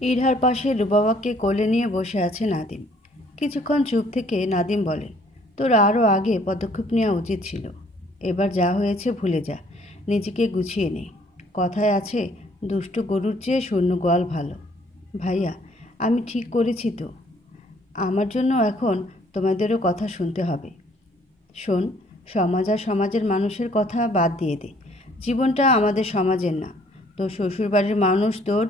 ইরহার পাশে রুবাবাকে কোলে নিয়ে বসে আছে নাদিম। কিছুক্ষণ চুপ থেকে নাদিম বলে, তোর আরও আগে পদক্ষেপ নেওয়া উচিত ছিল। এবার যা হয়েছে ভুলে যা, নিজেকে গুছিয়ে নে। কথায় আছে, দুষ্টু গরুর চেয়ে শূন্য গোয়াল ভালো। ভাইয়া, আমি ঠিক করেছি তো। আমার জন্য এখন তোমাদেরও কথা শুনতে হবে। শোন, সমাজ আর সমাজের মানুষের কথা বাদ দিয়ে দে। জীবনটা আমাদের সমাজের না। তোর শ্বশুরবাড়ির মানুষ, তোর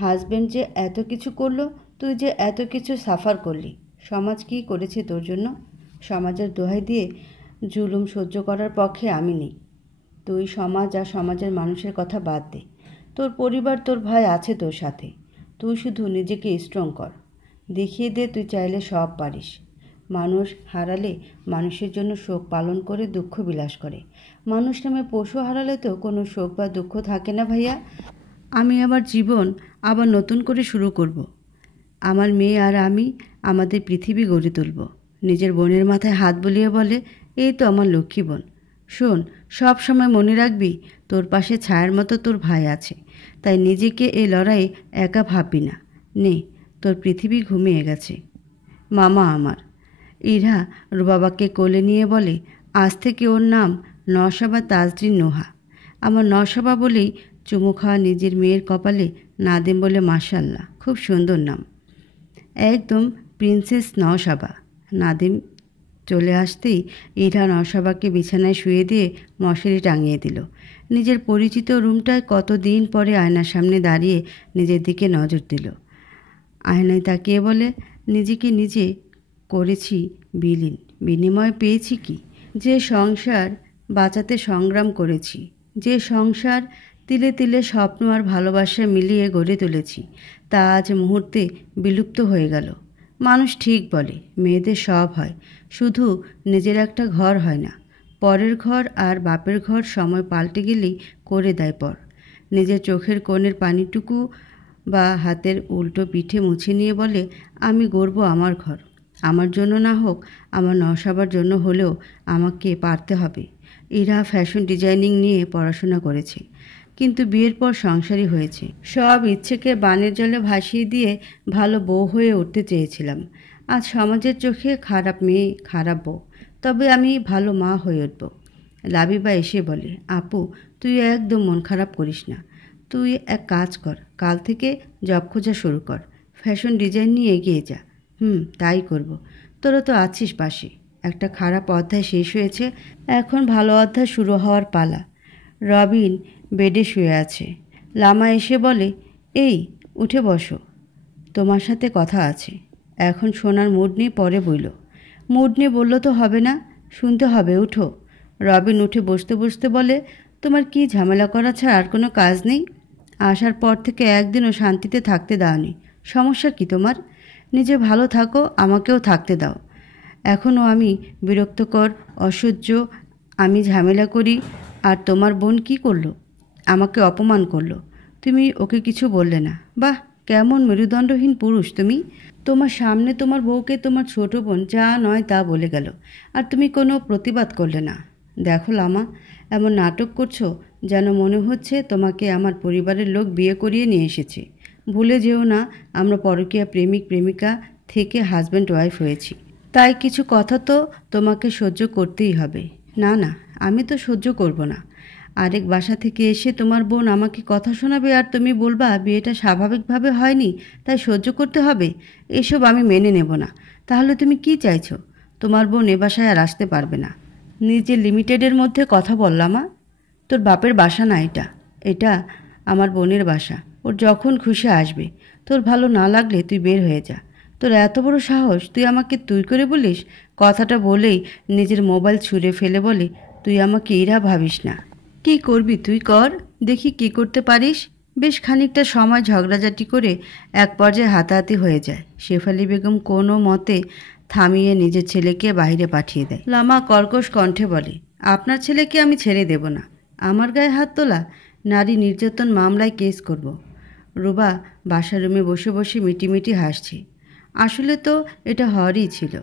হাজব্যান্ড যে এত কিছু করলো, তুই যে এত কিছু সাফার করলি, সমাজ কী করেছে তোর জন্য? সমাজের দোহাই দিয়ে জুলুম সহ্য করার পক্ষে আমি নেই। তুই সমাজ আর সমাজের মানুষের কথা বাদ দে। তোর পরিবার, তোর ভাই আছে তোর সাথে। তুই শুধু নিজেকে স্ট্রং কর। দেখিয়ে দে তুই চাইলে সব পারিস। মানুষ হারালে মানুষের জন্য শোক পালন করে দুঃখ বিলাস করে। মানুষ নামে পশু হারালে তো কোনো শোক বা দুঃখ থাকে না ভাইয়া। আমি আমার জীবন আবার নতুন করে শুরু করব। আমার মেয়ে আর আমি আমাদের পৃথিবী গড়ে তুলব। নিজের বোনের মাথায় হাত বুলিয়ে বলে, এই তো আমার লক্ষ্মী বোন। শোন, সব সময় মনে রাখবি, তোর পাশে ছায়ার মতো তোর ভাই আছে। তাই নিজেকে এই লড়াইয়ে একা ভাববি না। নে, তোর পৃথিবী ঘুমিয়ে গেছে। মামা আমার। ইরা রুবাবাকে কোলে নিয়ে বলে, আজ থেকে ওর নাম নওশাবা তাজরিন নোহা। আমার নওশাবা বলেই চুমু খাওয়া নিজের মেয়ের কপালে নাদিম বলে, মাশাল্লাহ, খুব সুন্দর নাম। একদম প্রিন্সেস নওশাবা। নাদিম চলে আসতেই ইরা নওশাবাকে বিছানায় শুয়ে দিয়ে মশারি টাঙিয়ে দিল। নিজের পরিচিত রুমটায় কতদিন পরে আয়নার সামনে দাঁড়িয়ে নিজের দিকে নজর দিল। আয়নায় তাকিয়ে বলে, নিজেকে নিজে করেছি বিলীন, বিনিময় পেয়েছি কি? যে সংসার বাঁচাতে সংগ্রাম করেছি, যে সংসার তিলে তিলে স্বপ্ন আর ভালোবাসা মিলিয়ে গড়ে তুলেছি, তা আজ মুহূর্তে বিলুপ্ত হয়ে গেল। মানুষ ঠিক বলে, মেয়েদের সব হয়, শুধু নিজের একটা ঘর হয় না। পরের ঘর আর বাপের ঘর সময় পাল্টে গেলেই করে দেয় পর। নিজের চোখের কোণের পানিটুকু বা হাতের উল্টো পিঠে মুছে নিয়ে বলে, আমি গড়ব আমার ঘর। আমার জন্য না হোক, আমার নওশাবার জন্য হলেও আমাকে পারতে হবে। ইরা ফ্যাশন ডিজাইনিং নিয়ে পড়াশোনা করেছে, কিন্তু বিয়ের পর সংসারী হয়েছে। সব ইচ্ছেকে বানের জলে ভাসিয়ে দিয়ে ভালো বউ হয়ে উঠতে চেয়েছিলাম। আজ সমাজের চোখে খারাপ মেয়ে, খারাপ বউ। তবে আমি ভালো মা হয়ে উঠব। লাবিবা এসে বলে, আপু, তুই একদম মন খারাপ করিস না। তুই এক কাজ কর, কাল থেকে জব খোঁজা শুরু কর। ফ্যাশন ডিজাইন নিয়ে এগিয়ে যা। তাই করব। তোরা তো আছিস পাশে। একটা খারাপ অধ্যায় শেষ হয়েছে, এখন ভালো অধ্যায় শুরু হওয়ার পালা। রবিন বেডে শুয়ে আছে। লামা এসে বলে, এই উঠে বসো, তোমার সাথে কথা আছে। এখন শোনার মুড নেই, পরে বইল। মুড নিয়ে বললো তো হবে না, শুনতে হবে, উঠো। রবিন উঠে বসতে বসতে বলে, তোমার কি ঝামেলা করা ছাড়া আর কোনো কাজ নেই? আসার পর থেকে একদিনও শান্তিতে থাকতে দাওনি। সমস্যা কি তোমার? নিজে ভালো থাকো, আমাকেও থাকতে দাও। এখনও আমি বিরক্তকর, অসহ্য, আমি ঝামেলা করি, আর তোমার বোন কি করলো? আমাকে অপমান করলো। তুমি ওকে কিছু বললে না। বাহ, কেমন মেরুদণ্ডহীন পুরুষ তুমি! তোমার সামনে তোমার বউকে তোমার ছোট বোন যা নয় তা বলে গেল, আর তুমি কোনো প্রতিবাদ করলে না। দেখো লামা, এমন নাটক করছো যেন মনে হচ্ছে তোমাকে আমার পরিবারের লোক বিয়ে করিয়ে নিয়ে এসেছে। ভুলে যেও না, আমরা পরকীয়া প্রেমিক প্রেমিকা থেকে হাজব্যান্ড ওয়াইফ হয়েছি। তাই কিছু কথা তো তোমাকে সহ্য করতেই হবে। না না, আমি তো সহ্য করব না। আরেক বাসা থেকে এসে তোমার বোন আমাকে কথা শোনাবে, আর তুমি বলবা বিয়েটা স্বাভাবিকভাবে হয়নি, তাই সহ্য করতে হবে। এসব আমি মেনে নেব না। তাহলে তুমি কি চাইছো? তোমার বোন এ বাসায় আর আসতে পারবে না। নিজের লিমিটেডের মধ্যে কথা বললাম। তোর বাপের বাসা না এটা, এটা আমার বোনের বাসা। ওর যখন খুশি আসবে। তোর ভালো না লাগলে তুই বের হয়ে যা। তোর এত বড় সাহস, তুই আমাকে তুই করে বলিস? কথাটা বলেই নিজের মোবাইল ছুঁড়ে ফেলে বলে, তুই আমাকে ইরা ভাবিস না। কি করবি তুই কর, দেখি কি করতে পারিস। বেশ খানিকটা সময় ঝগড়াঝাটি করে এক পর্যায়ে হাতাহাতি হয়ে যায়। শেফালি বেগম কোনো মতে থামিয়ে নিজের ছেলেকে বাইরে পাঠিয়ে দেয়। লামা কর্কশ কণ্ঠে বলে, আপনার ছেলেকে আমি ছেড়ে দেব না। আমার গায়ে হাত তোলা? নারী নির্যাতন মামলায় কেস করব। রুবা বাসার রুমে বসে বসে মিটিমিটি হাসছে। আসলে তো এটা হওয়ারই ছিল।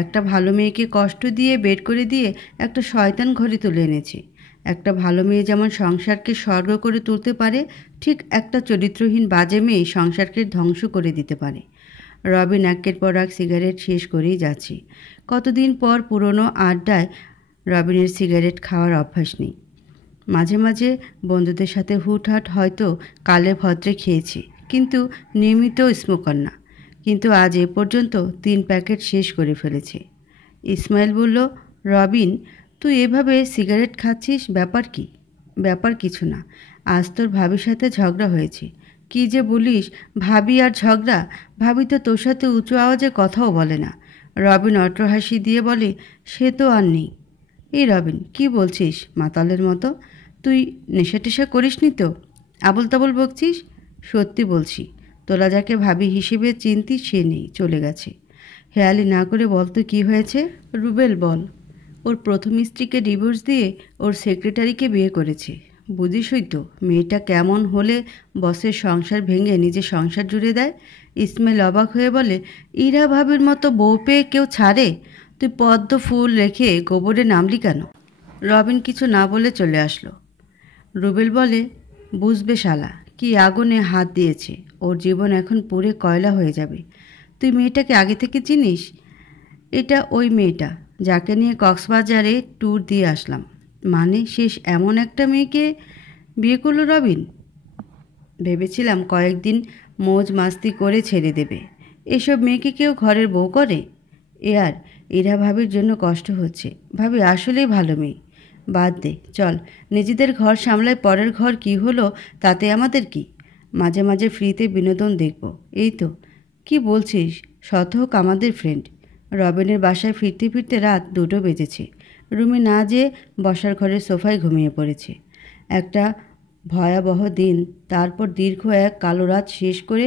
একটা ভালো মেয়েকে কষ্ট দিয়ে বের করে দিয়ে একটা শয়তান ঘরে তুলে এনেছে। একটা ভালো মেয়ে যেমন সংসারকে স্বর্গ করে তুলতে পারে, ঠিক একটা চরিত্রহীন বাজে মেয়ে সংসারকে ধ্বংস করে দিতে পারে। রবিন একের পর এক সিগারেট শেষ করেই যাচ্ছে। কতদিন পর পুরনো আড্ডায় রবিনের সিগারেট খাওয়ার অভ্যাস নেই। মাঝে মাঝে বন্ধুদের সাথে হুটহাট হয়তো কালে ভদ্রে খেয়েছে, কিন্তু নিয়মিত স্মোকার না। কিন্তু আজ এ পর্যন্ত 3 প্যাকেট শেষ করে ফেলেছে। ইসমাইল বলল, রবিন, তুই এভাবে সিগারেট খাচ্ছিস, ব্যাপার কি? ব্যাপার কিছু না, আজ তোর ভাবির সাথে ঝগড়া হয়েছে। কি যে বলিস, ভাবি আর ঝগড়া? ভাবি তো তোর সাথে উঁচু আওয়াজে কথাও বলে না। রবিন অট্টহাসি দিয়ে বলে, সে তো আর নেই। এই রবিন, কি বলছিস মাতালের মতো? তুই নেশা টেশা করিসনি তো? আবল তাবল বকছিস? সত্যি বলছি, তোরা যাকে ভাবি হিসেবে চিনতিস সে নেই, চলে গেছে। হেয়ালি না করে বল তো কী হয়েছে। রুবেল বল। ওর প্রথম স্ত্রীকে ডিভোর্স দিয়ে ওর সেক্রেটারিকে বিয়ে করেছে। বুঝিসই তো মেয়েটা কেমন হলে বসের সংসার ভেঙে নিজের সংসার জুড়ে দেয়। ইসমাইল অবাক হয়ে বলে, ইরা ভাবির মতো বউ পেয়ে কেউ ছাড়ে? তুই পদ্ম ফুল রেখে গোবরে নামলি কেন? রবিন কিছু না বলে চলে আসলো। রুবেল বলে, বুঝবে শালা, কি আগুনে হাত দিয়েছে। ওর জীবন এখন পুড়ে কয়লা হয়ে যাবে। তুই মেয়েটাকে আগে থেকে চিনিস? এটা ওই মেয়েটা যাকে নিয়ে কক্সবাজারে ট্যুর দিয়ে আসলাম। মানে শেষ এমন একটা মেয়েকে বিয়ে করলো রবিন? ভেবেছিলাম কয়েকদিন মৌজ মাস্তি করে ছেড়ে দেবে। এসব মেয়েকে কেউ ঘরের বউ করে? আর এরা ভাবির জন্য কষ্ট হচ্ছে। ভাবি আসলেই ভালো মেয়ে। বাদ দে, চল নিজেদের ঘর সামলায়, পরের ঘর কি হলো তাতে আমাদের কি? মাঝে মাঝে ফ্রিতে বিনোদন দেখব, এই তো। কি বলছিস? শত হোক আমাদের ফ্রেন্ড। রবিনের বাসায় ফিরতে ফিরতে রাত 2টো বেজেছে। রুমে না যেয়ে বসার ঘরের সোফায় ঘুমিয়ে পড়েছে। একটা ভয়াবহ দিন, তারপর দীর্ঘ এক কালো রাত শেষ করে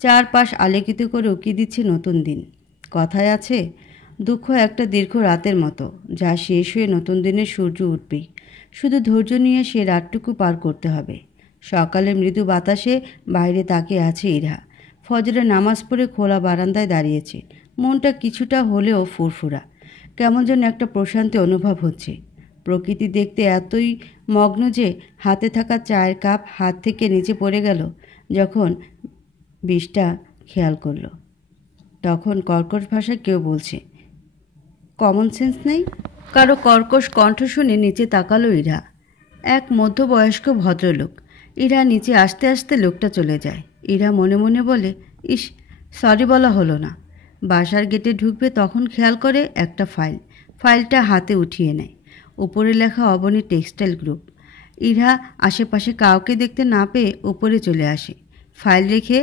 চারপাশ আলোকিত করে উকি দিচ্ছে নতুন দিন। কথায় আছে, দুঃখ একটা দীর্ঘ রাতের মতো, যা শেষ হয়ে নতুন দিনের সূর্য উঠবেই। শুধু ধৈর্য নিয়ে সে রাতটুকু পার করতে হবে। সকালে মৃদু বাতাসে বাইরে তাকিয়ে আছে ইরা। ফজরের নামাজ পড়ে খোলা বারান্দায় দাঁড়িয়েছে। মনটা কিছুটা হলেও ফুরফুরা। কেমন যেন একটা প্রশান্তি অনুভব হচ্ছে। প্রকৃতি দেখতে এতই মগ্ন যে হাতে থাকা চায়ের কাপ হাত থেকে নিচে পড়ে গেল। যখন বিষটা খেয়াল করল, তখন কর্কশ ভাষায় কেউ বলছে, কমন সেন্স নেই? কারো কর্কশ কণ্ঠ শুনে নিচে তাকালো ইরা। এক মধ্যবয়স্ক ভদ্রলোক। ইরা নিচে আসতে আসতে লোকটা চলে যায়। ইরা মনে মনে বলে, ইস, সরি বলা হলো না। বাসার গেটে ঢুকবে তখন খেয়াল করে একটা ফাইলটা হাতে উঠিয়ে নেয়। উপরে লেখা অবনী টেক্সটাইল গ্রুপ। ইরা আশেপাশে কাউকে দেখতে না পেয়ে উপরে চলে আসে। ফাইল রেখে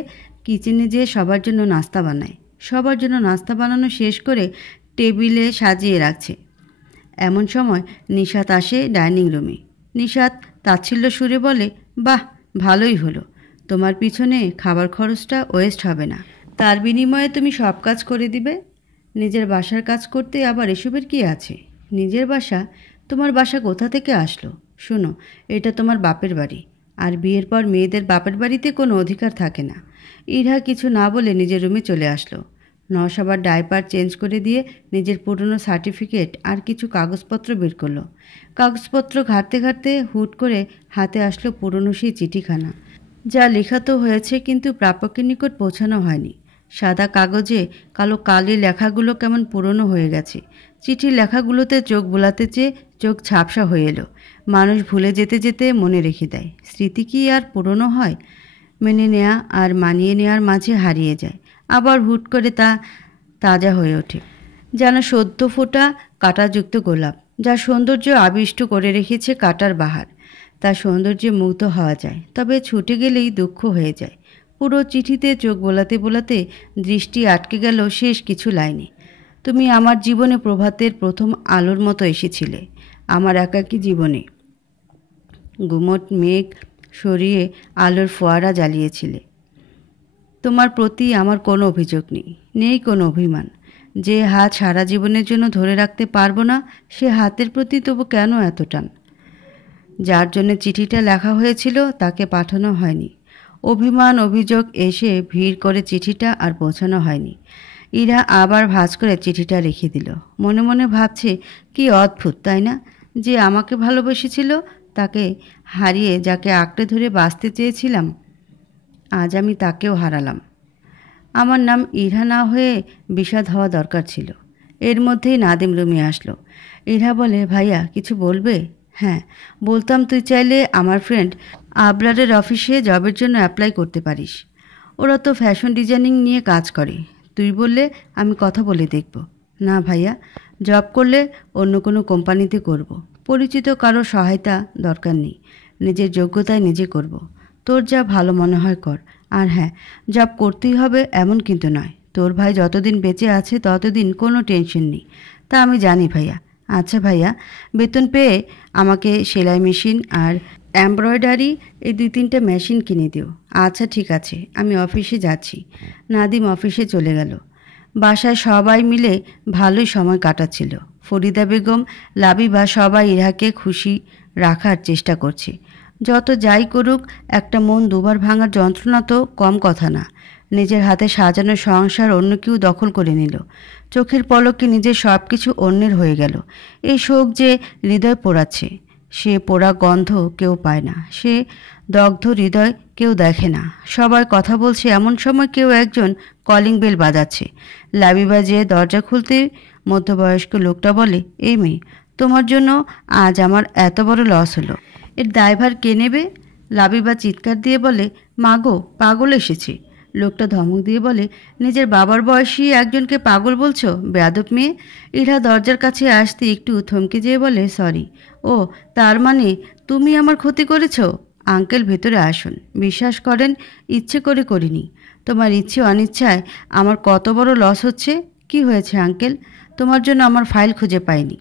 কিচেনে যেয়ে সবার জন্য নাস্তা বানায়। সবার জন্য নাস্তা বানানো শেষ করে টেবিলে সাজিয়ে রাখছে। এমন সময় নিশাত আসে ডাইনিং রুমে। নিশাত তাচ্ছিল্য সুরে বলে, বাহ, ভালোই হলো। তোমার পিছনে খাবার খরচটা ওয়েস্ট হবে না। তার বিনিময়ে তুমি সব কাজ করে দিবে। নিজের বাসার কাজ করতে আবার এসবের কি আছে? নিজের বাসা? তোমার বাসা কোথা থেকে আসলো? শোনো, এটা তোমার বাপের বাড়ি, আর বিয়ের পর মেয়েদের বাপের বাড়িতে কোনো অধিকার থাকে না। ইরা কিছু না বলে নিজের রুমে চলে আসলো। নশাবার ডাইপার চেঞ্জ করে দিয়ে নিজের পুরনো সার্টিফিকেট আর কিছু কাগজপত্র বের করলো। কাগজপত্র ঘাঁটতে ঘাঁটতে হুট করে হাতে আসলো পুরনো সেই চিঠিখানা, যা লেখা তো হয়েছে কিন্তু প্রাপকের নিকট পৌঁছানো হয়নি। সাদা কাগজে কালো কালি লেখাগুলো কেমন পুরনো হয়ে গেছে। চিঠির লেখাগুলোতে চোখ বোলাতে চেয়ে চোখ ঝাপসা হয়ে এলো। মানুষ ভুলে যেতে যেতে মনে রেখে দেয়। স্মৃতি কি আর পুরনো হয়? মেনে নেয়া আর মানিয়ে নেওয়ার মাঝে হারিয়ে যায়, আবার হুট করে তা তাজা হয়ে ওঠে, যেন সদ্য ফোটা কাঁটাযুক্ত গোলাপ, যার সৌন্দর্য আবিষ্ট করে রেখেছে কাঁটার বাহার। তার সৌন্দর্যে মুগ্ধ হওয়া যায়, তবে ছুটে গেলেই দুঃখ হয়ে যায়। পুরো চিঠিতে চোখ বোলাতে বোলাতে দৃষ্টি আটকে গেল শেষ কিছু লাইনে। তুমি আমার জীবনে প্রভাতের প্রথম আলোর মতো এসেছিলে। আমার একাকী জীবনে গুমট মেঘ সরিয়ে আলোর ফোয়ারা জ্বালিয়েছিলে। তোমার প্রতি আমার কোনো অভিযোগ নেই, নেই কোনো অভিমান। যে হাত সারা জীবনের জন্য ধরে রাখতে পারবো না, সে হাতের প্রতি তবু কেন এত টান? যার জন্য চিঠিটা লেখা হয়েছিল তাকে পাঠানো হয়নি। অভিমান অভিযোগ এসে ভিড় করে চিঠিটা আর পৌঁছানো হয়নি। ইরা আবার ভাঁজ করে চিঠিটা রেখে দিল। মনে মনে ভাবছে, কি অদ্ভুত তাই না? যে আমাকে ভালোবেসেছিল, তাকে হারিয়ে যাকে আঁকড়ে ধরে বাঁচতে চেয়েছিলাম, আজ আমি তাকেও হারালাম। আমার নাম ইরা না হয়ে বিষাদ হওয়া দরকার ছিল। এর মধ্যেই নাদিম রুমে আসলো। ইরা বলে, ভাইয়া কিছু বলবে? হ্যাঁ বলতাম, তুই চাইলে আমার ফ্রেন্ড আবরারের অফিসে জবের জন্য অ্যাপ্লাই করতে পারিস। ওরা তো ফ্যাশন ডিজাইনিং নিয়ে কাজ করে। তুই বললে আমি কথা বলে দেখব। না ভাইয়া, জব করলে অন্য কোনো কোম্পানিতে করব। পরিচিত কারো সহায়তা দরকার নেই। নিজের যোগ্যতায় নিজে করব। তোর যা ভালো মনে হয় কর। আর হ্যাঁ, জব করতেই হবে এমন কিন্তু নয়। তোর ভাই যতদিন বেঁচে আছে ততদিন কোনো টেনশন নেই। তা আমি জানি ভাইয়া। আচ্ছা ভাইয়া, বেতন পেয়ে আমাকে সেলাই মেশিন আর এমব্রয়ডারি এই 2-3টে মেশিন কিনে দিও। আচ্ছা ঠিক আছে, আমি অফিসে যাচ্ছি। নাদিম অফিসে চলে গেল। বাসায় সবাই মিলে ভালোই সময় কাটাচ্ছিল। ফরিদা বেগম, লাবিবা সবাই ইরাকে খুশি রাখার চেষ্টা করছে। যত যাই করুক, একটা মন দুবার ভাঙার যন্ত্রণা তো কম কথা না। নিজের হাতে সাজানো সংসার অন্য কেউ দখল করে নিল। চোখের পলকে নিজের সব কিছু অন্যের হয়ে গেল। এই শোক যে হৃদয় পোড়াচ্ছে, সে পোড়া গন্ধ কেউ পায় না, সে দগ্ধ হৃদয় কেউ দেখে না। সবাই কথা বলছে, এমন সময় কেউ একজন কলিং বেল বাজাচ্ছে। লাবিবা যে দরজা খুলতে মধ্যবয়স্ক লোকটা বলে, এই মেয়ে, তোমার জন্য আজ আমার এত বড় লস হলো, এর দায়ভার কে নেবে? লাবিবা চিৎকার দিয়ে বলে, মাগো, পাগল এসেছে। লোকটা ধমক দিয়ে বলে, নিজের বাবার বয়সী একজনকে পাগল বলছো, বেয়াদব মেয়ে। ইরা দরজার কাছে আসতে একটু থমকে যেয়ে বলে, সরি। ও, তার মানে তুমি আমার ক্ষতি করেছো? আঙ্কেল ভেতরে আসুন। বিশ্বাস করেন, ইচ্ছে করে করিনি। তোমার ইচ্ছে অনিচ্ছায় আমার কত বড় লস হচ্ছে। কি হয়েছে আঙ্কেল? তোমার জন্য আমার ফাইল খুঁজে পাইনি।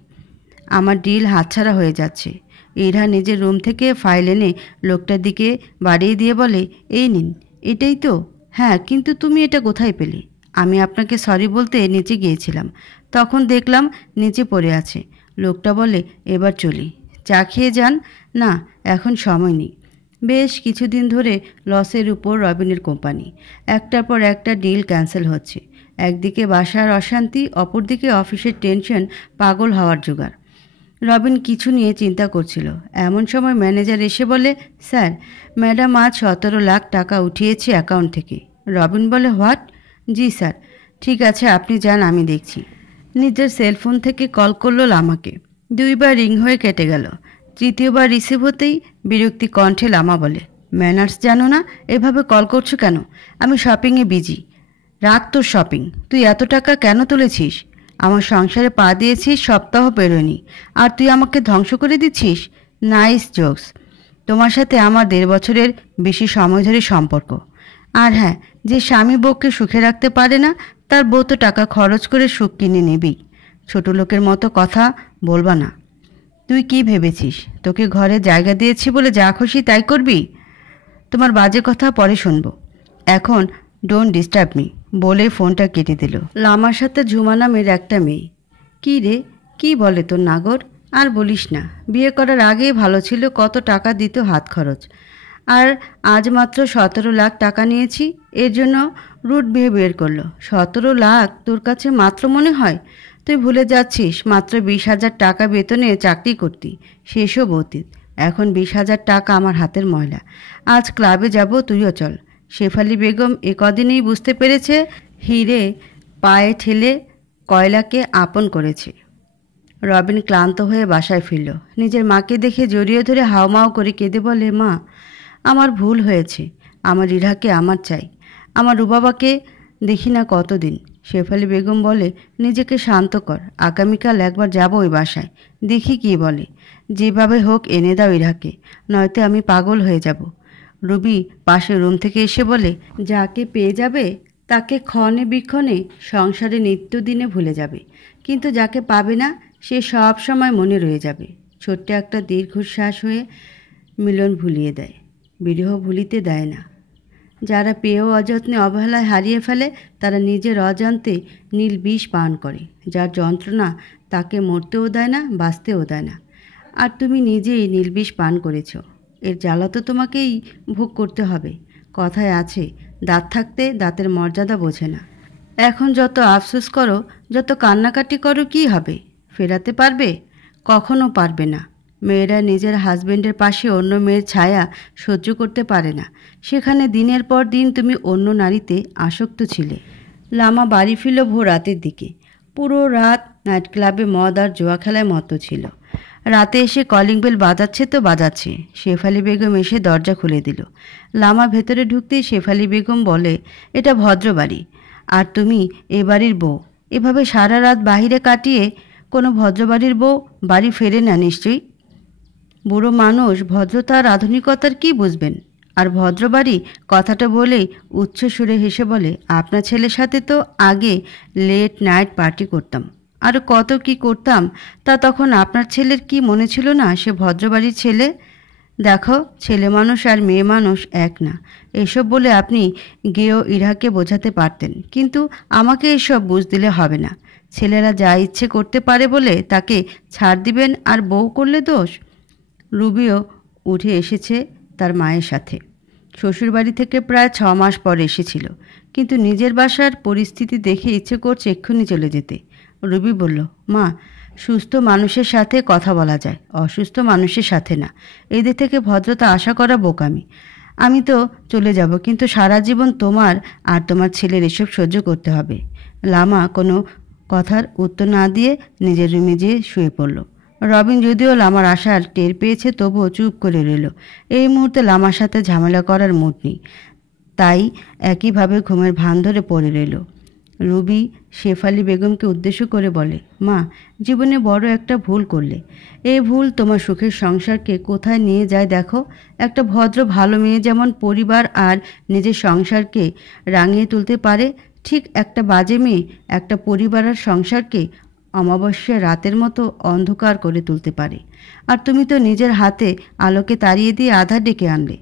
আমার ডিল হাতছাড়া হয়ে যাচ্ছে। ইরা নিজের রুম থেকে ফাইল এনে লোকটার দিকে বাড়িয়ে দিয়ে বলে, এই নিন। এটাই তো? হ্যাঁ, কিন্তু তুমি এটা কোথায় পেলে? আমি আপনাকে সরি বলতে নিচে গিয়েছিলাম, তখন দেখলাম নিচে পড়ে আছে। লোকটা বলে, এবার চলি। চা খেয়ে যান। না, এখন সময় নেই। বেশ কিছুদিন ধরে লসের উপর রবিনের কোম্পানি। একটার পর একটা ডিল ক্যান্সেল হচ্ছে। একদিকে বাসার অশান্তি, অপরদিকে অফিসের টেনশন, পাগল হওয়ার জোগাড়। রবিন কিছু নিয়ে চিন্তা করছিল। এমন সময় ম্যানেজার এসে বলে, স্যার, ম্যাডাম আজ 17 লাখ টাকা উঠিয়েছে অ্যাকাউন্ট থেকে। রবিন বলে, হোয়াট? G sir. ঠিক আছে, আপনি যান, আমি দেখছি। নিজের সেলফোন থেকে কল করলো লামাকে। 2বার রিং হয়ে কেটে গেল। 3য়বার রিসিভ হতেই বিরক্তি কণ্ঠে লামা বলে, ম্যানার্স জানো না? এভাবে কল করছো কেন? আমি শপিংয়ে বিজি। রাখ তোর শপিং। তুই এত টাকা কেন তুলেছিস? আমার সংসারে পা দিয়েছিস, সপ্তাহ পেরোয়নি, আর তুই আমাকে ধ্বংস করে দিচ্ছিস? Nice jokes. তোমার সাথে আমার 1.5 বছরের বেশি সময় ধরে সম্পর্ক। আর হ্যাঁ, যে স্বামী বউকে সুখে রাখতে পারে না, তার বউ তো টাকা খরচ করে সুখ কিনে নেবেই। ছোট লোকের মতো কথা বলবা না। তুই কি ভেবেছিস তোকে ঘরে জায়গা দিয়েছি বলে যা খুশি তাই করবি? তোমার বাজে কথা পরে শুনবো, এখন ডোন্ট ডিস্টার্ব মি বলে ফোনটা কেটে দিল। লামার সাথে ঝুমা নামের একটা মেয়ে। কি রে, কি বলে তোর নাগর? আর বলিস না, বিয়ে করার আগেই ভালো ছিল, কত টাকা দিত হাত খরচ। আর আজ মাত্র 17 লাখ টাকা নিয়েছি, এর জন্য রুট বিহেভিয়ার করলো। 17 লাখ তোর কাছে মাত্র মনে হয়? তুই ভুলে যাচ্ছিস, মাত্র 20,000 টাকা বেতনে চাকরি করতি, শেষও অতীত। এখন 20,000 টাকা আমার হাতের ময়লা। আজ ক্লাবে যাব, তুইও চল। শেফালি বেগম এ কদিনেই বুঝতে পেরেছে হিরে পায়ে ঠেলে কয়লাকে আপন করেছে। রবিন ক্লান্ত হয়ে বাসায় ফিরল। নিজের মাকে দেখে জড়িয়ে ধরে হাউমাউ করে কেঁদে বলে, মা, আমার ভুল হয়েছে। আমার ইরাকে আমার চাই। আমার রুবাবাকে দেখি না কতদিন। শেফালি বেগম বলে, নিজেকে শান্ত কর। আগামীকাল একবার যাব ওই বাসায়, দেখি কি বলে। যেভাবে হোক এনে দাও ইরাকে, নয়তো আমি পাগল হয়ে যাব। রুবি পাশের রুম থেকে এসে বলে, যাকে পেয়ে যাবে তাকে ক্ষণে বিক্ষণে সংসারে নিত্যদিনে ভুলে যাবে, কিন্তু যাকে পাবে না সে সব সময় মনে রয়ে যাবে। ছোট্ট একটা দীর্ঘশ্বাস হয়ে মিলন ভুলিয়ে দেয়, বিরহ ভুলিতে দেয় না। যারা পেয়েও অযত্নে অবহেলায় হারিয়ে ফেলে, তারা নিজের অজান্তে নীল বিষ পান করে, যার যন্ত্রণা তাকে মরতেও দেয় না, বাঁচতেও দেয় না। আর তুমি নিজেই নীল বিষ পান করেছ। এর জ্বালা তো তোমাকেই ভোগ করতে হবে। কথায় আছে, দাঁত থাকতে দাঁতের মর্যাদা বোঝে না। এখন যত আফসোস করো, যত কান্নাকাটি করো, কি হবে? ফেরাতে পারবে? কখনো পারবে না। মেয়েরা নিজের হাজবেন্ডের পাশে অন্য মেয়ের ছায়া সহ্য করতে পারে না। সেখানে দিনের পর দিন তুমি অন্য নারীতে আসক্ত ছিলে। লামা বাড়ি ফিরল ভোর রাতের দিকে। পুরো রাত নাইট ক্লাবে মদ আর জুয়া খেলায় মত্ত ছিল। রাতে এসে কলিং বেল বাজাচ্ছে তো বাজাচ্ছে। শেফালি বেগম এসে দরজা খুলে দিল। লামা ভেতরে ঢুকতেই শেফালি বেগম বলে, এটা ভদ্র বাড়ি, আর তুমি এ বাড়ির বউ। এভাবে সারা রাত বাহিরে কাটিয়ে কোনো ভদ্রবাড়ির বউ বাড়ি ফেরে না নিশ্চয়ই। বুড়ো মানুষ ভদ্রতা আর আধুনিকতার কি বুঝবেন? আর ভদ্রবাড়ি কথাটা বলেই উচ্চ সুরে হেসে বলে, আপনার ছেলের সাথে তো আগে লেট নাইট পার্টি করতাম, আর কত কি করতাম, তা তখন আপনার ছেলের কি মনে ছিল না সে ভদ্রবাড়ির ছেলে? দেখো, ছেলে মানুষ আর মেয়ে মানুষ এক না। এসব বলে আপনি গেও ইরাকে বোঝাতে পারতেন, কিন্তু আমাকে এসব বুঝ দিলে হবে না। ছেলেরা যা ইচ্ছে করতে পারে বলে তাকে ছাড় দিবেন আর বউ করলে দোষ? রুবিও উঠে এসেছে তার মায়ের সাথে। শ্বশুরবাড়ি থেকে প্রায় 6 মাস পর এসেছিল, কিন্তু নিজের বাসার পরিস্থিতি দেখে ইচ্ছে করছে এক্ষুনি চলে যেতে। রুবি বলল, মা, সুস্থ মানুষের সাথে কথা বলা যায়, অসুস্থ মানুষের সাথে না। এদের থেকে ভদ্রতা আশা করা বোকামি। আমি তো চলে যাব, কিন্তু সারা জীবন তোমার আর তোমার ছেলের এসব সহ্য করতে হবে। লামা কোনো কথার উত্তর না দিয়ে নিজের রুমে যেয়ে শুয়ে পড়ল। রবিন যদিও লামার আশার টের পেয়েছে, তবুও চুপ করে রইল। এই মুহূর্তে লামার সাথে ঝামেলা করার মুড নেই, তাই একইভাবে ঘুমের ভান ধরে পড়ে রইল। রুবি শেফালি বেগমকে উদ্দেশ্য করে বলে, মা, জীবনে বড় একটা ভুল করলে। এই ভুল তোমার সুখের সংসারকে কোথায় নিয়ে যায় দেখো। একটা ভদ্র ভালো মেয়ে যেমন পরিবার আর নিজের সংসারকে রাঙিয়ে তুলতে পারে, ঠিক একটা বাজে মেয়ে একটা পরিবার আর সংসারকে অমাবস্যা রাতের মতো অন্ধকার করে তুলতে পারে। আর তুমি তো নিজের হাতে আলোকে তাড়িয়ে দিয়ে আধা ডেকে আনলে।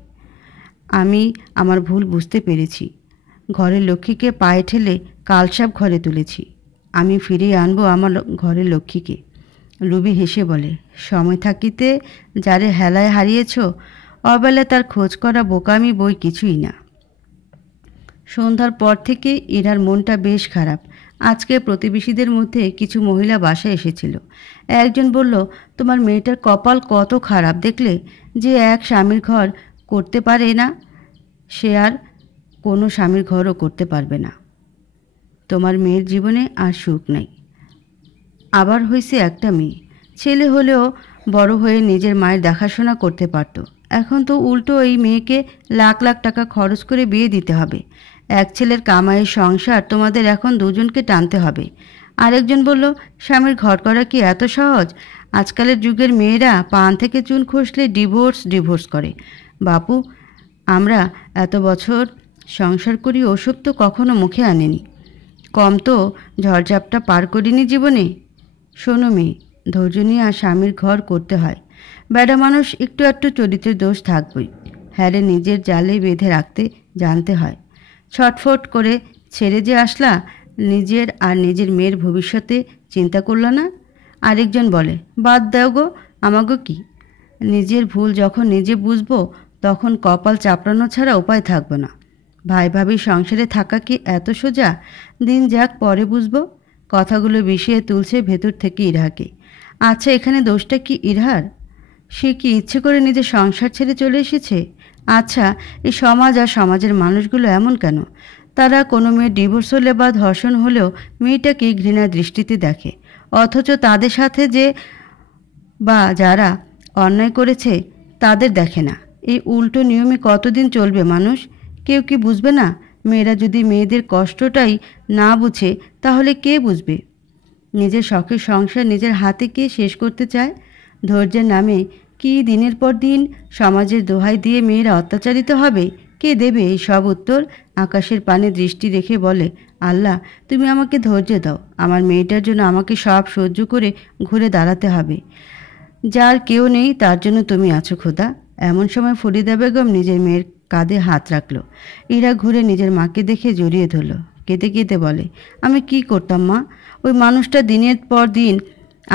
আমি আমার ভুল বুঝতে পেরেছি। ঘরের লক্ষ্মীকে পায়ে ঠেলে কালসাপ ঘরে তুলেছি। আমি ফিরিয়ে আনবো আমার ঘরের লক্ষ্মীকে। রুবি হেসে বলে, সময় থাকিতে যারে হেলায় হারিয়েছ, অবেলা তার খোঁজ করা বোকামি বই কিছুই না। সন্ধ্যার পর থেকে ইরার মনটা বেশ খারাপ। আজকে প্রতিবেশীদের মধ্যে কিছু মহিলা বাসায় এসেছিল। একজন বলল, তোমার মেয়েটার কপাল কত খারাপ দেখলে, যে এক স্বামীর ঘর করতে পারে না, সে আর কোনো স্বামীর ঘরও করতে পারবে না। তোমার মেয়ের জীবনে আর সুখ নাই। আবার হয়েছে একটা মেয়ে, ছেলে হলেও বড় হয়ে নিজের মায়ের দেখাশোনা করতে পারত। এখন তো উল্টো এই মেয়েকে লাখ লাখ টাকা খরচ করে বিয়ে দিতে হবে। এক ছেলের কামাইয়ের সংসার তোমাদের এখন দুজনকে টানতে হবে। আরেকজন বলল, স্বামীর ঘর করা কি এত সহজ? আজকালের যুগের মেয়েরা পান থেকে চুন খসলে ডিভোর্স করে। বাপু, আমরা এত বছর সংসার করি, ওসব তো কখনো মুখে আনিনি। কম তো ঝড়ঝাপটা পার করিনি জীবনে। শোনো মেয়ে, ধৈর্য নিয়ে আর স্বামীর ঘর করতে হয়। বেড়া মানুষ একটু একটু চরিত্রের দোষ থাকবই। হ্যারে নিজের জালে বেঁধে রাখতে জানতে হয়। ছটফট করে ছেড়ে যে আসলা, নিজের আর নিজের মেয়ের ভবিষ্যতে চিন্তা করলা না? আরেকজন বলে, বাদ দাও গো, আমাগো কি। নিজের ভুল যখন নিজে বুঝবো, তখন কপাল চাপড়ানো ছাড়া উপায় থাকবে না। ভাই ভাবি সংসারে থাকা কি এত সোজা? দিন যাক, পরে বুঝবো। কথাগুলো বিষিয়ে তুলছে ভেতর থেকে ইরহাকে। আচ্ছা, এখানে দোষটা কি ইরহার? সে কি ইচ্ছে করে নিজের সংসার ছেড়ে চলে এসেছে? আচ্ছা, এই সমাজ আর সমাজের মানুষগুলো এমন কেন? তারা কোনো মেয়ের ডিভোর্স হলে বা ধর্ষণ হলেও মেয়েটাকে ঘৃণার দৃষ্টিতে দেখে, অথচ তাদের সাথে যে বা যারা অন্যায় করেছে তাদের দেখে না। এই উল্টো নিয়মে কতদিন চলবে মানুষ? কেউ কি বুঝবে না? মেয়েরা যদি মেয়েদের কষ্টটাই না বুঝে, তাহলে কে বুঝবে? নিজের শখের সংসার নিজের হাতে কে শেষ করতে চায়? ধৈর্যের নামে কি দিনের পর দিন সমাজের দোহাই দিয়ে মেয়েরা অত্যাচারিত হবে? কে দেবে এই সব উত্তর? আকাশের পানে দৃষ্টি রেখে বলে, আল্লাহ, তুমি আমাকে ধৈর্য দাও। আমার মেয়েটার জন্য আমাকে সব সহ্য করে ঘুরে দাঁড়াতে হবে। যার কেউ নেই তার জন্য তুমি আছো খোদা। এমন সময় ফরিদা বেগম নিজের মেয়ের কাঁধে হাত রাখল। ইরা ঘুরে নিজের মাকে দেখে জড়িয়ে ধরল। কেঁদে কেঁদে বলে, আমি কি করতাম মা? ওই মানুষটা দিনের পর দিন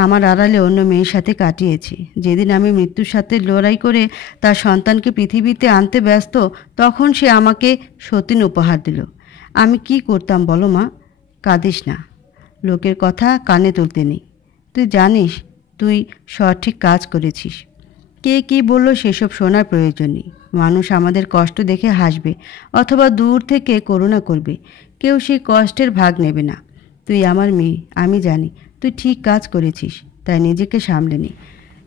আমার আড়ালে অন্য মেয়ের সাথে কাটিয়েছে। যেদিন আমি মৃত্যুর সাথে লড়াই করে তার সন্তানকে পৃথিবীতে আনতে ব্যস্ত, তখন সে আমাকে সতীন উপহার দিল। আমি কি করতাম বলো মা? কাঁদিস না, লোকের কথা কানে তুলতে নেই। তুই জানিস তুই সঠিক কাজ করেছিস। কে কী বলল সেসব শোনার প্রয়োজন নেই। মানুষ আমাদের কষ্ট দেখে হাসবে অথবা দূর থেকে করুণা করবে, কেউ সেই কষ্টের ভাগ নেবে না। তুই আমার মেয়ে, আমি জানি তুই ঠিক কাজ করেছিস, তাই নিজেকে সামলে নে।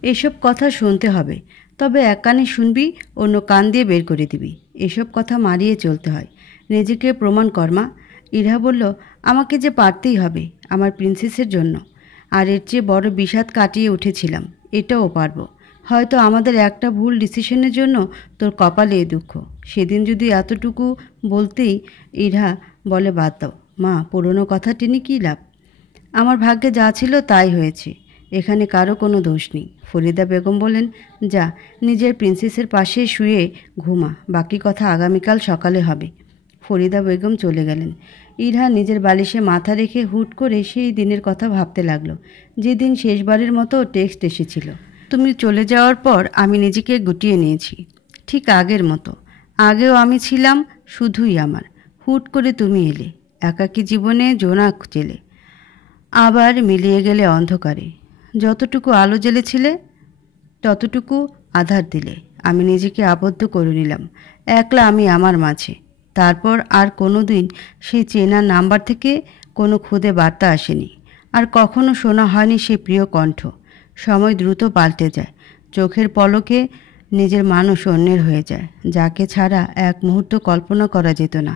এসব কথা শুনতে হবে, তবে এক কানে শুনবি, অন্য কান দিয়ে বের করে দিবি। এসব কথা মারিয়ে চলতে হয়। নিজেকে প্রমাণ কর্মা। ইরা বলল, আমাকে যে পারতেই হবে আমার প্রিন্সেসের জন্য। আর এর চেয়ে বড় বিষাদ কাটিয়ে উঠেছিলাম, এটাও পারবো। হয়তো আমাদের একটা ভুল ডিসিশনের জন্য তোর কপালে এ দুঃখ। সেদিন যদি এতটুকু বলতেই। ইরা বলে, বাদ দাও মা, পুরনো কথা টেনে কী লাভ? আমার ভাগ্যে যা ছিল তাই হয়েছে, এখানে কারো কোনো দোষ নেই। ফরিদা বেগম বলেন, যা নিজের প্রিন্সেসের পাশে শুয়ে ঘুমা, বাকি কথা আগামীকাল সকালে হবে। ফরিদা বেগম চলে গেলেন। ইরা নিজের বালিশে মাথা রেখে হুট করে সেই দিনের কথা ভাবতে লাগলো, যেদিন শেষবারের মতো টেক্সট এসেছিল। তুমি চলে যাওয়ার পর আমি নিজেকে গুটিয়ে নিয়েছি, ঠিক আগের মতো। আগেও আমি ছিলাম শুধুই আমার, হুট করে তুমি এলে, একাকী জীবনে জোনাক জেলে আবার মিলিয়ে গেলে অন্ধকারে। যতটুকু আলো জ্বেলেছিলে ততটুকু আধার দিলে। আমি নিজেকে আবদ্ধ করে নিলাম, একলা আমি আমার মাঝে। তারপর আর কোনো দিন সেই চেনা নাম্বার থেকে কোনো খুদে বার্তা আসেনি, আর কখনো শোনা হয়নি সেই প্রিয় কণ্ঠ। সময় দ্রুত পাল্টে যায়, চোখের পলকে নিজের মানুষ অন্যের হয়ে যায়। যাকে ছাড়া এক মুহূর্ত কল্পনা করা যেত না,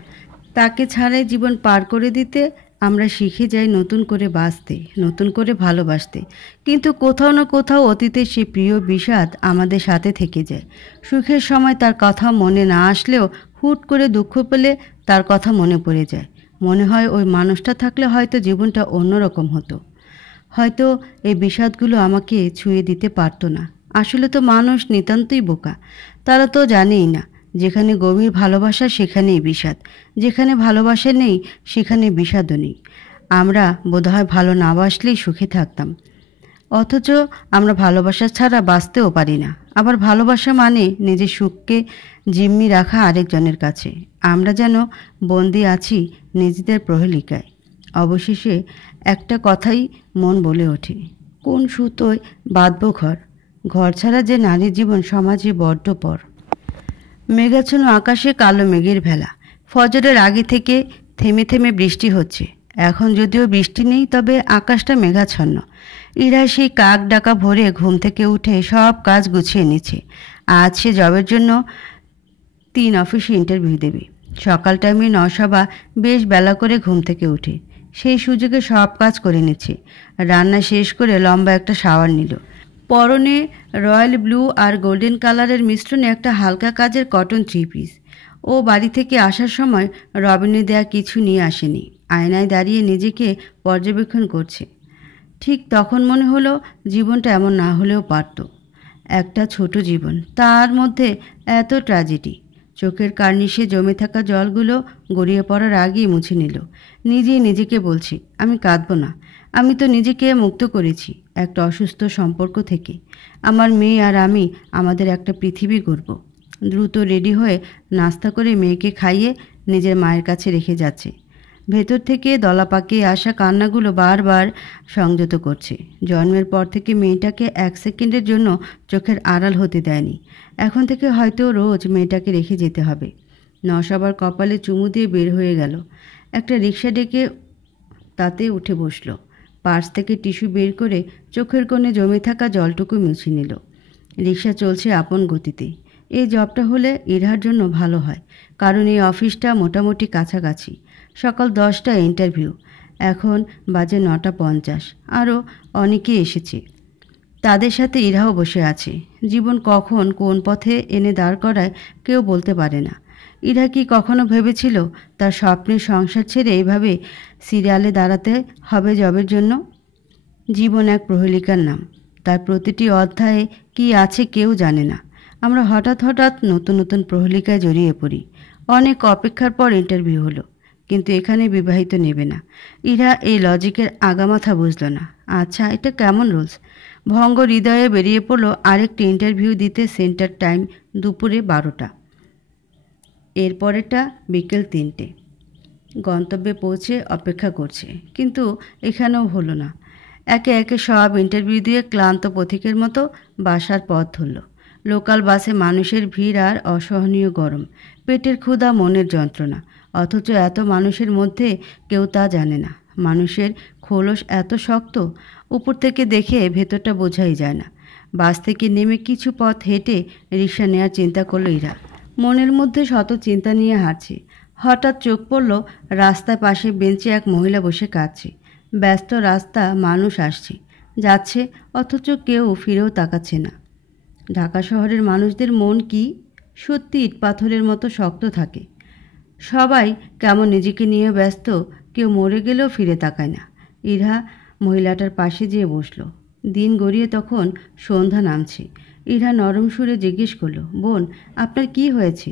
তাকে ছাড়াই জীবন পার করে দিতে আমরা শিখে যাই নতুন করে বাঁচতে, নতুন করে ভালোবাসতে। কিন্তু কোথাও না কোথাও অতীতের সেই প্রিয় বিষাদ আমাদের সাথে থেকে যায়। সুখের সময় তার কথা মনে না আসলেও হুট করে দুঃখ পেলে তার কথা মনে পড়ে যায়। মনে হয় ওই মানুষটা থাকলে হয়তো জীবনটা অন্যরকম হতো। হয়তো এই বিষাদগুলো আমাকে ছুঁয়ে দিতে পারতো না। আসলে তো মানুষ নিতান্তই বোকা, তারা তো জানেই না যেখানে গভীর ভালোবাসা সেখানেই বিষাদ, যেখানে ভালোবাসা নেই সেখানে বিষাদও নেই। আমরা বোধহয় ভালো না বাসলেই সুখে থাকতাম, অথচ আমরা ভালোবাসা ছাড়া বাঁচতেও পারি না। আবার ভালোবাসা মানে নিজের সুখকে জিম্মি রাখা আরেকজনের কাছে। আমরা যেন বন্দি আছি নিজেদের প্রহেলিকায়। অবশেষে একটা কথাই মন বলে ওঠে, কোন সুতোয় বাঁধব ঘর? ঘর ছাড়া যে নারীর জীবন সমাজে বড্ড পর। মেঘাচ্ছন্ন আকাশে কালো মেঘের ভেলা। ফজরের আগে থেকে থেমে থেমে বৃষ্টি হচ্ছে। এখন যদিও বৃষ্টি নেই, তবে আকাশটা মেঘাচ্ছন্ন। ইরা সেই কাক ডাকা ভোরে ঘুম থেকে উঠে সব কাজ গুছিয়ে নিচ্ছে। আজ সে জবের জন্য 3 অফিসে ইন্টারভিউ দেবে। সকাল টাইমে 9:15 বেশ বেলা করে ঘুম থেকে উঠে সেই সুযোগে সব কাজ করে নিচ্ছে। রান্না শেষ করে লম্বা একটা শাওয়ার নিল। পরনে রয়্যাল ব্লু আর গোল্ডেন কালারের মিশ্রণে একটা হালকা কাজের কটন 3 পিস। ও বাড়ি থেকে আসার সময় রবিনের দেয়া কিছু নিয়ে আসেনি। আয়নায় দাঁড়িয়ে নিজেকে পর্যবেক্ষণ করছে। ঠিক তখন মনে হলো জীবনটা এমন না হলেও পারত। একটা ছোট জীবন, তার মধ্যে এত ট্র্যাজেডি। চোখের কার্নিশে জমে থাকা জলগুলো গড়িয়ে পড়ার আগেই মুছে নিল। নিজেই নিজেকে বলছি, আমি কাঁদব না। আমি তো নিজেকে মুক্ত করেছি একটা অসুস্থ সম্পর্ক থেকে। আমার মেয়ে আর আমি আমাদের একটা পৃথিবী গড়ব। দ্রুত রেডি হয়ে নাস্তা করে মেয়েকে খাইয়ে নিজের মায়ের কাছে রেখে যাচ্ছে। ভেতর থেকে দলা পাকিয়ে আসা কান্নাগুলো বারবার সংযত করছে। জন্মের পর থেকে মেয়েটাকে 1 সেকেন্ডের জন্য চোখের আড়াল হতে দেয়নি। এখন থেকে হয়তো রোজ মেয়েটাকে রেখে যেতে হবে। নশাবার কপালে চুমু দিয়ে বের হয়ে গেল। একটা রিক্সা ডেকে তাতে উঠে বসল। পার্স থেকে টিস্যু বের করে চোখের কোণে জমে থাকা জলটুকু মুছে নিল। রিক্সা চলছে আপন গতিতে। এই জবটা হলে ইরহার জন্য ভালো হয়, কারণ এই অফিসটা মোটামুটি কাছাকাছি। সকাল 10টায় ইন্টারভিউ, এখন বাজে 9:50। আরও অনেকেই এসেছে, তাদের সাথে ইরাও বসে আছে। জীবন কখন কোন পথে এনে দাঁড় করায় কেউ বলতে পারে না। ইরা কি কখনো ভেবেছিল তার স্বপ্নের সংসার ছেড়ে এইভাবে সিরিয়ালে দাঁড়াতে হবে জবের জন্য? জীবন এক প্রহেলিকার নাম, তার প্রতিটি অধ্যায়ে কি আছে কেউ জানে না। আমরা হঠাৎ হঠাৎ নতুন নতুন প্রহেলিকায় জড়িয়ে পড়ি। অনেক অপেক্ষার পর ইন্টারভিউ হলো, কিন্তু এখানে বিবাহিত নেবে না। ইরা এই লজিকের আগামাথা বুঝল না। আচ্ছা, এটা কেমন রুলস? ভঙ্গ হৃদয়ে বেরিয়ে পড়ল আরেকটি ইন্টারভিউ দিতে। সেন্টার টাইম দুপুরে 12টা, এরপরেটা বিকেল 3টে। গন্তব্যে পৌঁছে অপেক্ষা করছে, কিন্তু এখানেও হলো না। একে একে সব ইন্টারভিউ দিয়ে ক্লান্ত পথিকের মতো বাসার পথ ধরল। লোকাল বাসে মানুষের ভিড় আর অসহনীয় গরম, পেটের ক্ষুধা, মনের যন্ত্রণা। অথচ এত মানুষের মধ্যে কেউ তা জানে না মানুষের খোলস এত শক্ত, উপর থেকে দেখে ভেতরটা বোঝাই যায় না। বাস থেকে নেমে কিছু পথ হেঁটে রিকশা নেওয়ার চিন্তা করল ইরা। মনের মধ্যে শত চিন্তা নিয়ে হাঁটছে। হঠাৎ চোখ পড়ল রাস্তার পাশে বেঞ্চে এক মহিলা বসে কাঁদছে। ব্যস্ত রাস্তা, মানুষ আসছে যাচ্ছে, অথচ কেউ ফিরেও তাকাচ্ছে না। ঢাকা শহরের মানুষদের মন কি সত্যি ইট পাথরের মতো শক্ত থাকে? সবাই কেমন নিজেকে নিয়ে ব্যস্ত, কেউ মরে গেলেও ফিরে তাকায় না। ইরা মহিলাটার পাশে যেয়ে বসল। দিন গড়িয়ে তখন সন্ধ্যা নামছে। ইরা নরম সুরে জিজ্ঞেস করলো, বোন, আপনার কি হয়েছে?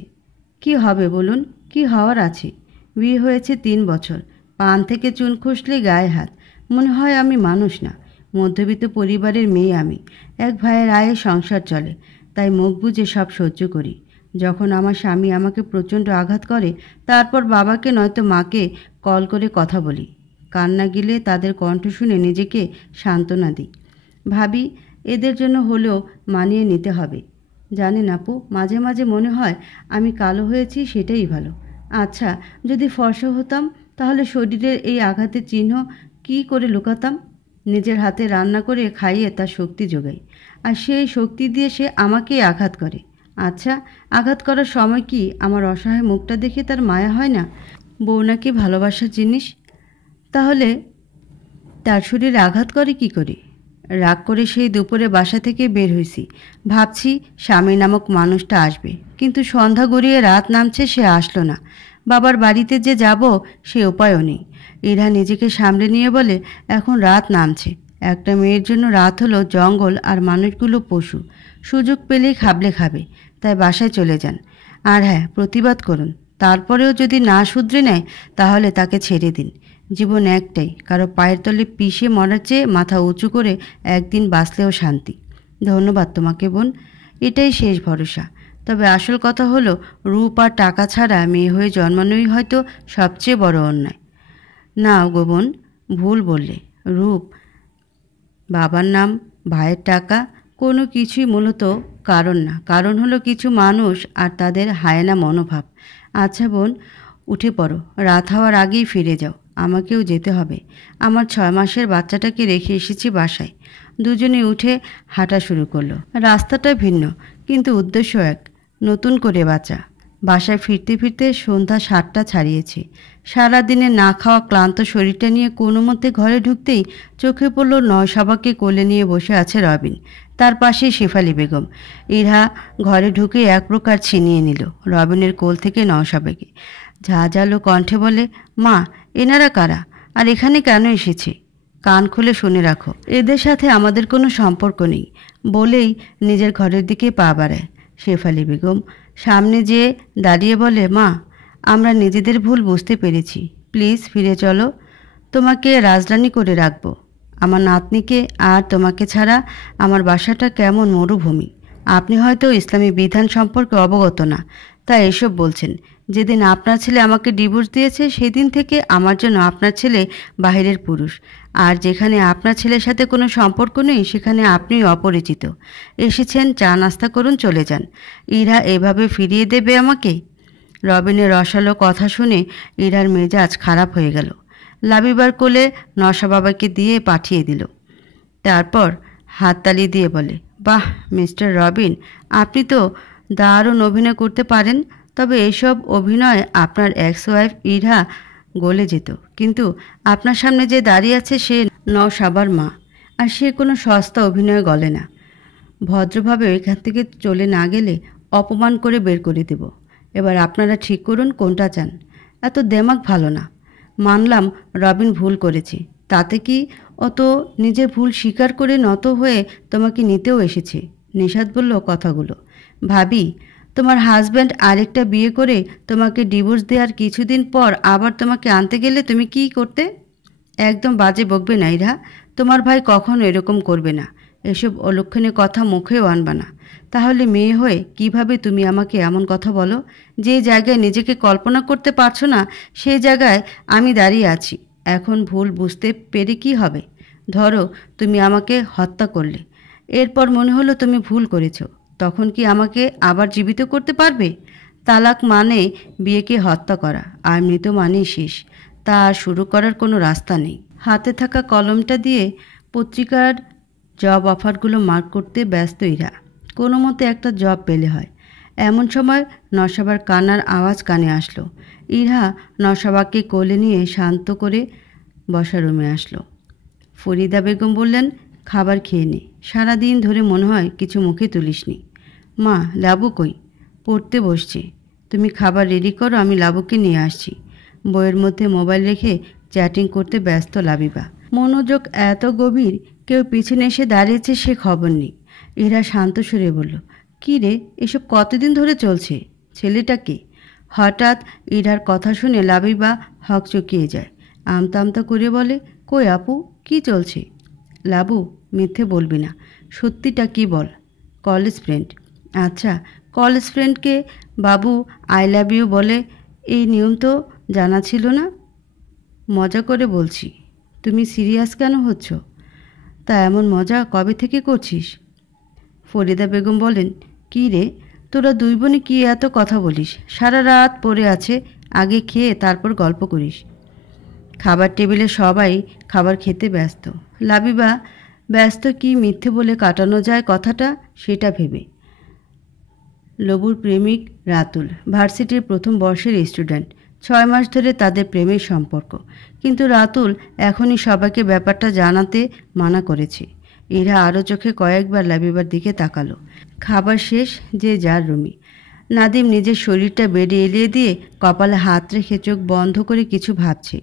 কি হবে বলুন? কি হওয়ার আছে? বিয়ে হয়েছে 3 বছর, পান থেকে চুন খসলে গায়ে হাত। মনে হয় আমি মানুষ না। মধ্যবিত্ত পরিবারের মেয়ে আমি। এক ভাইয়ের আয়ে সংসার চলে, তাই মুখ বুজে সব সহ্য করি। যখন আমার স্বামী আমাকে প্রচণ্ড আঘাত করে, তারপর বাবাকে নয়তো মাকে কল করে কথা বলি। কান্না গেলে তাদের কণ্ঠ শুনে নিজেকে সান্ত্বনা দিই। ভাবি এদের জন্য হলেও মানিয়ে নিতে হবে। জানেন আপু, মাঝে মাঝে মনে হয় আমি কালো হয়েছি সেটাই ভালো। আচ্ছা, যদি ফর্সা হতাম তাহলে শরীরের এই আঘাতের চিহ্ন কি করে লুকাতাম? নিজের হাতে রান্না করে খাইয়ে তার শক্তি যোগাই, আর সেই শক্তি দিয়ে সে আমাকেই আঘাত করে। আচ্ছা, আঘাত করার সময় কি আমার অসহায় মুখটা দেখে তার মায়া হয় না? বউ নাকি ভালোবাসার জিনিস, তাহলে তার শরীরে আঘাত করে কি করে? রাগ করে সেই দুপুরে বাসা থেকে বের হয়েছি, ভাবছি স্বামী নামক মানুষটা আসবে, কিন্তু সন্ধ্যা গড়িয়ে রাত নামছে, সে আসলো না। বাবার বাড়িতে যে যাব সে উপায়ও নেই। ইরা নিজেকে সামলে নিয়ে বলে, এখন রাত নামছে। একটা মেয়ের জন্য রাত হলো জঙ্গল আর মানুষগুলো পশু। সুযোগ পেলেই খাবলে খাবে, তাই বাসায় চলে যান। আর হ্যাঁ, প্রতিবাদ করুন। তারপরেও যদি না শুধরে নেয় তাহলে তাকে ছেড়ে দিন। জীবন একটাই, কারো পায়ের তলে পিষে মরার চেয়ে মাথা উঁচু করে একদিন বাঁচলেও শান্তি। ধন্যবাদ তোমাকে বোন, এটাই শেষ ভরসা। তবে আসল কথা হলো, রূপ আর টাকা ছাড়া মেয়ে হয়ে জন্মানোই হয়তো সবচেয়ে বড় অন্যায়। না গো বোন, ভুল বললে। রূপ, বাবার নাম, ভাইয়ের টাকা কোনো কিছুই মূলত কারণ না। কারণ হলো কিছু মানুষ আর তাদের হায়না মনোভাব। আচ্ছা বোন, উঠে পড়ো, রাত হওয়ার আগেই ফিরে যাও। আমাকেও যেতে হবে। আমার 6 মাসের বাচ্চাটাকে রেখে এসেছি বাসায়। দুজনে উঠে হাঁটা শুরু করলো। রাস্তাটা ভিন্ন, কিন্তু উদ্দেশ্য এক, নতুন করে বাঁচা। বাসায় ফিরতে ফিরতে সন্ধ্যা 7টা ছাড়িয়েছে। সারাদিনে না খাওয়া ক্লান্ত শরীরটা নিয়ে কোনো মতে ঘরে ঢুকতেই চোখে পড়ল নয়শাবাকে কোলে নিয়ে বসে আছে রবিন, তার পাশে শেফালি বেগম। ইরা ঘরে ঢুকে এক প্রকার ছিনিয়ে নিল রবিনের কোল থেকে নয়শাবাকে। ঝাঁঝালো কণ্ঠে বলে, মা, এনারা কারা আর এখানে কেন এসেছে? কান খুলে শুনে রাখো, এদের সাথে আমাদের কোনো সম্পর্ক নেই বলেই নিজের ঘরের দিকে পা বাড়ায়। শেফালি বেগম সামনে যেয়ে দাঁড়িয়ে বলে, মা, আমরা নিজেদের ভুল বুঝতে পেরেছি, প্লিজ ফিরে চলো। তোমাকে রাজরানী করে রাখবো। আমার নাতনিকে আর তোমাকে ছাড়া আমার বাসাটা কেমন মরুভূমি। আপনি হয়তো ইসলামী বিধান সম্পর্কে অবগত না, তাই এসব বলছেন। যেদিন আপনার ছেলে আমাকে ডিভোর্স দিয়েছে সেদিন থেকে আমার জন্য আপনার ছেলে বাহিরের পুরুষ, আর যেখানে আপনার ছেলের সাথে কোনো সম্পর্ক নেই সেখানে আপনি অপরিচিত। এসেছেন, চা নাস্তা করুন, চলে যান। ইরা এভাবে ফিরিয়ে দেবে আমাকে? রবিনের রসালো কথা শুনে ইরার মেজাজ খারাপ হয়ে গেল। লাবিবার কোলে নশা বাবাকে দিয়ে পাঠিয়ে দিল। তারপর হাততালি দিয়ে বলে, বাহ মিস্টার রবিন, আপনি তো দারুণ অভিনয় করতে পারেন। তবে এইসব অভিনয় আপনার এক্স ওয়াইফ ইরা গলে যেত, কিন্তু আপনার সামনে যে দাঁড়িয়ে আছে সে নওশাবার মা, আর সে কোনো সস্তা অভিনয় গলে না। ভদ্রভাবে এখান থেকে চলে না গেলে অপমান করে বের করে দেব। এবার আপনারা ঠিক করুন কোনটা চান। এত দেমাগ ভালো না। মানলাম রবিন ভুল করেছে, তাতে কি অত নিজের ভুল স্বীকার করে নত হয়ে তোমাকে নিতেও এসেছে। নিশাত বলল কথাগুলো। ভাবি, তোমার হাজব্যান্ড আরেকটা বিয়ে করে তোমাকে ডিভোর্স দেওয়ার কিছুদিন পর আবার তোমাকে আনতে গেলে তুমি কি করতে? একদম বাজে বকবে না ইরা, তোমার ভাই কখনো এরকম করবে না। এসব অলক্ষণে কথা মুখেও আনবা না। তাহলে মেয়ে হয়ে কিভাবে তুমি আমাকে এমন কথা বলো? যে জায়গায় নিজেকে কল্পনা করতে পারছো না সেই জায়গায় আমি দাঁড়িয়ে আছি। এখন ভুল বুঝতে পেরে কি হবে? ধরো তুমি আমাকে হত্যা করলে, এরপর মনে হলো তুমি ভুল করেছো, তখন কি আমাকে আবার জীবিত করতে পারবে? তালাক মানে বিয়েকে হত্যা করা, আর মৃত মানেই শেষ। তা আর শুরু করার কোনো রাস্তা নেই। হাতে থাকা কলমটা দিয়ে পত্রিকার জব অফারগুলো মার্ক করতে ব্যস্ত ইরা। কোনো মতে একটা জব পেলে হয়। এমন সময় নশাবার কান্নার আওয়াজ কানে আসলো। ইরা নশাবাকে কোলে নিয়ে শান্ত করে বসার রুমে আসলো। ফরিদা বেগম বললেন, খাবার খেয়ে নে, সারাদিন ধরে মনে হয় কিছু মুখে তুলিসনি। মা, লাবু কই? পড়তে বসছে। তুমি খাবার রেডি করো, আমি লাবুকে নিয়ে আসছি। বইয়ের মধ্যে মোবাইল রেখে চ্যাটিং করতে ব্যস্ত লাবিবা। মনোযোগ এত গভীর, কেউ পিছনে এসে দাঁড়িয়েছে সে খবর নেই। ইরা শান্ত সুরে বলল, কী রে, এসব কতদিন ধরে চলছে? ছেলেটা কে? হঠাৎ ইরার কথা শুনে লাবিবা হকচকিয়ে যায়। আমতা আমতা করে বলে, কই আপু, কি চলছে? লাবু, মিথ্যে বলবি না, সত্যিটা কি বল। College friend. আচ্ছা, কলেজ ফ্রেন্ডকে বাবু আই লাভ ইউ বলে, এই নিয়ম তো জানা ছিল না। মজা করে বলছি। তুমি সিরিয়াস কেন হচ্ছ? তা এমন মজা কবে থেকে করছিস? ফরিদা বেগম বলেন, কী রে, তোরা দুই বোনে কি এত কথা বলিস? সারা রাত পড়ে আছে, আগে খেয়ে তারপর গল্প করিস। খাবার টেবিলে সবাই খাবার খেতে ব্যস্ত। লাবিবা ব্যস্ত কি মিথ্যে বলে কাটানো যায় কথাটা সেটা ভেবে। লবুর প্রেমিক রাতুল, ভার্সিটির প্রথম বর্ষের স্টুডেন্ট। 6 মাস ধরে তাদের প্রেমের সম্পর্ক, কিন্তু রাতুল এখনই সবাইকে ব্যাপারটা জানাতে মানা করেছে। এরা আরও চোখে কয়েকবার লাবিবার দিকে তাকালো। খাবার শেষ, যে যার রুমে। নাদিম নিজের শরীরটা বেডে এলিয়ে দিয়ে কপালে হাত রেখে চোখ বন্ধ করে কিছু ভাবছে।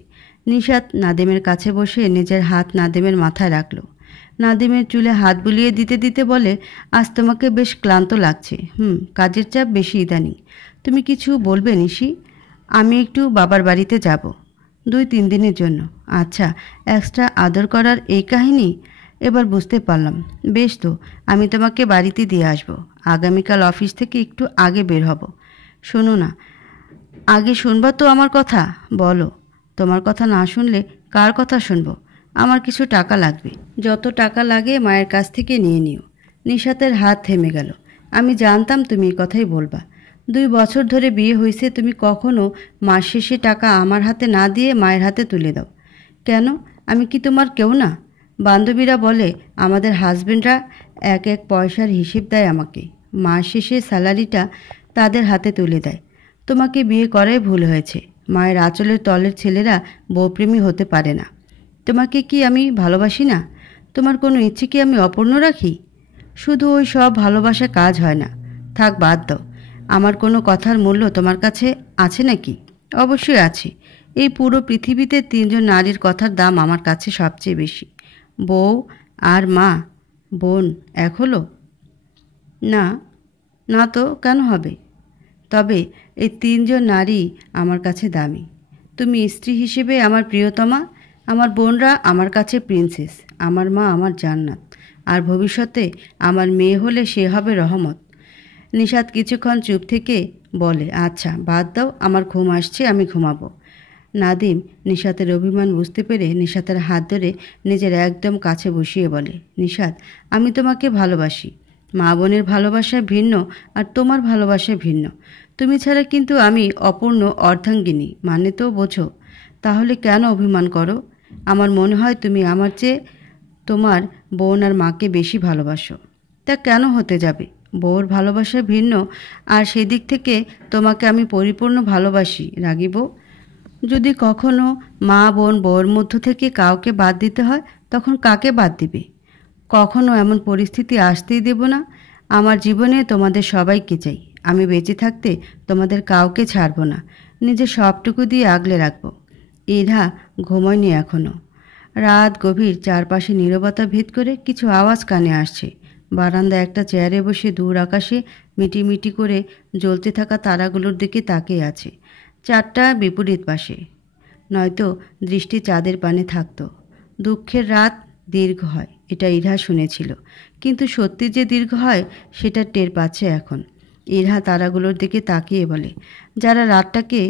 নিশাত নাদিমের কাছে বসে নিজের হাত নাদিমের মাথায় রাখল। নাদিমের চুলে হাত বুলিয়ে দিতে দিতে বলে, আজ তোমাকে বেশ ক্লান্ত লাগছে। কাজের চাপ বেশি ইদানিং। তুমি কিছু বলবে নিশি? আমি একটু বাবার বাড়িতে যাব 2-3 দিনের জন্য। আচ্ছা, এক্সট্রা আদর করার এই কাহিনী? এবার বুঝতে পারলাম। বেশ তো, আমি তোমাকে বাড়িতে দিয়ে আসব। আগামীকাল অফিস থেকে একটু আগে বের হব। শোনো না, আগে শুনবা তো আমার কথা? বলো। তোমার কথা না শুনলে কার কথা শুনবো? আমার কিছু টাকা লাগবে। যত টাকা লাগে মায়ের কাছ থেকে নিয়ে নিও। নিশাতের হাত থেমে গেল। আমি জানতাম তুমি এই কথাই বলবা। 2 বছর ধরে বিয়ে হয়েছে, তুমি কখনো মাস শেষে টাকা আমার হাতে না দিয়ে মায়ের হাতে তুলে দাও কেন? আমি কি তোমার কেউ না? বান্ধবীরা বলে আমাদের হাজবেন্ডরা এক এক পয়সার হিসেব দেয় আমাকে। মাস শেষে স্যালারিটা তাদের হাতে তুলে দেয়। তোমাকে বিয়ে করাই ভুল হয়েছে। মায়ের আঁচলের তলের ছেলেরা বউপ্রেমী হতে পারে না। তোমাকে কি আমি ভালোবাসি না? তোমার কোনো ইচ্ছে কি আমি অপূর্ণ রাখি? শুধু ওই সব ভালোবাসা কাজ হয় না। থাক, বাদ দাও। আমার কোনো কথার মূল্য তোমার কাছে আছে নাকি? অবশ্যই আছে। এই পুরো পৃথিবীতে 3 জন নারীর কথার দাম আমার কাছে সবচেয়ে বেশি। বউ আর মা। বোন এক হলো? না। না তো কেন হবে? তবে এই 3 জন নারী আমার কাছে দামি। তুমি স্ত্রী হিসেবে আমার প্রিয়তমা, আমার বোনরা আমার কাছে প্রিন্সেস, আমার মা আমার জান্নাত, আর ভবিষ্যতে আমার মেয়ে হলে সে হবে রহমত। নিশাত কিছুক্ষণ চুপ থেকে বলে, আচ্ছা বাদ দাও, আমার ঘুম আসছে, আমি ঘুমাবো। নাদিম নিশাতের অভিমান বুঝতে পেরে নিশাতের হাত ধরে নিজের একদম কাছে বসিয়ে বলে, নিশাত, আমি তোমাকে ভালোবাসি। মা বোনের ভালোবাসা ভিন্ন আর তোমার ভালোবাসা ভিন্ন। তুমি ছাড়া কিন্তু আমি অপূর্ণ অর্ধাঙ্গিনী, মানে তো বোঝো। তাহলে কেন অভিমান করো? আমার মনে হয় তুমি আমার চেয়ে তোমার বোন আর মাকে বেশি ভালোবাসো। তা কেন হতে যাবে? বউর ভালোবাসা ভিন্ন, আর সেদিক থেকে তোমাকে আমি পরিপূর্ণ ভালোবাসি রাগিব। যদি কখনো মা বোন বউর মধ্য থেকে কাউকে বাদ দিতে হয়, তখন কাকে বাদ দিবে? কখনো এমন পরিস্থিতি আসতেই দেব না। আমার জীবনে তোমাদের সবাইকে চাই। আমি বেঁচে থাকতে তোমাদের কাউকে ছাড়ব না। নিজের সবটুকু দিয়ে আগলে রাখব। ইরা ঘুমোয়নি এখনও। রাত গভীর, চারপাশে নীরবতা ভেদ করে কিছু আওয়াজ কানে আসছে। বারান্দায় একটা চেয়ারে বসে দূর আকাশে মিটিমিটি করে জ্বলতে থাকা তারাগুলোর দিকে তাকিয়ে আছে। 4টা বিপরীত পাশে, নয়তো দৃষ্টি চাঁদের পানে থাকতো। দুঃখের রাত দীর্ঘ হয়, এটা ইরা শুনেছিল, কিন্তু সত্যি যে দীর্ঘ হয় সেটা টের পাচ্ছে এখন। ইরা তারাগুলোর দিকে তাকিয়ে বলে, যারা রাতটাকে